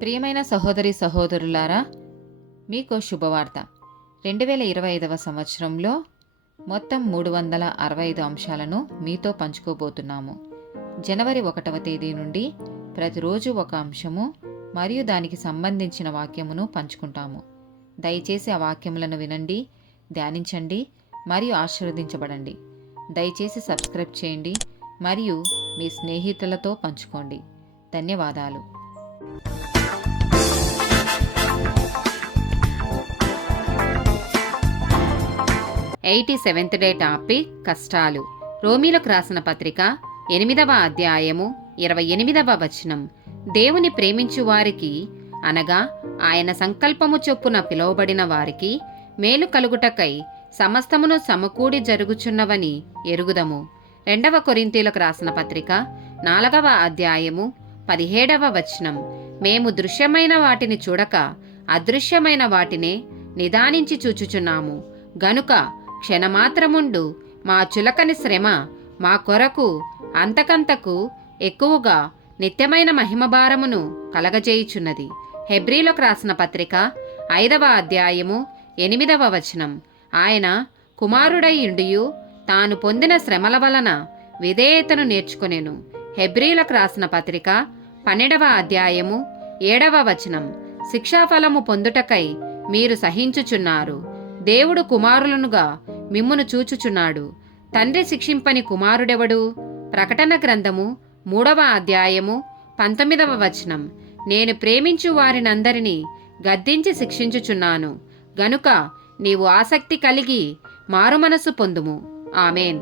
ప్రియమైన సహోదరి సహోదరులారా, మీకు శుభవార్త. 2025 సంవత్సరంలో మొత్తం 365 అంశాలను మీతో పంచుకోబోతున్నాము. జనవరి 1వ తేదీ నుండి ప్రతిరోజు ఒక అంశము మరియు దానికి సంబంధించిన వాక్యమును పంచుకుంటాము. దయచేసి ఆ వాక్యములను వినండి, ధ్యానించండి మరియు ఆశీర్వదించబడండి. దయచేసి సబ్స్క్రైబ్ చేయండి మరియు మీ స్నేహితులతో పంచుకోండి. ధన్యవాదాలు. 87th డే టాపిక్ కష్టాలు. రోమీలకు రాసిన పత్రిక 8వ అధ్యాయము 28వ వచనం. దేవుని ప్రేమించు వారికి అనగా ఆయన సంకల్పము చొప్పున పిలువబడిన వారికి మేలు కలుగుటకై సమస్తమును సమకూడి జరుగుచున్నవని ఎరుగుదము. 2వ కొరింథీయులకు రాసిన పత్రిక 4వ అధ్యాయము 17వ వచనం. మేము దృశ్యమైన వాటిని చూడక అదృశ్యమైన వాటినే నిదానించి చూచుచున్నాము గనుక క్షణమాత్రముండు మా చులకని శ్రమ మా కొరకు అంతకంతకు ఎక్కువగా నిత్యమైన మహిమభారమును కలగజేయుచున్నది. హెబ్రీలకు రాసిన పత్రిక 5వ అధ్యాయము 8వ వచనం. ఆయన కుమారుడై ఉండియు తాను పొందిన శ్రమల వలన విధేయతను నేర్చుకొనెను. హెబ్రీలకు రాసిన పత్రిక 12వ అధ్యాయము 7వ వచనం. శిక్షాఫలము పొందుటకై మీరు సహించుచున్నారు. దేవుడు కుమారులనుగా మిమ్మును చూచుచున్నాడు. తండ్రి శిక్షింపని కుమారుడెవడు? ప్రకటన గ్రంథము 3వ అధ్యాయము 19వ వచనం. నేను ప్రేమించు వారినందరినీ గద్దించి శిక్షించుచున్నాను గనుక నీవు ఆసక్తి కలిగి మారుమనసు పొందుము. ఆమేన్.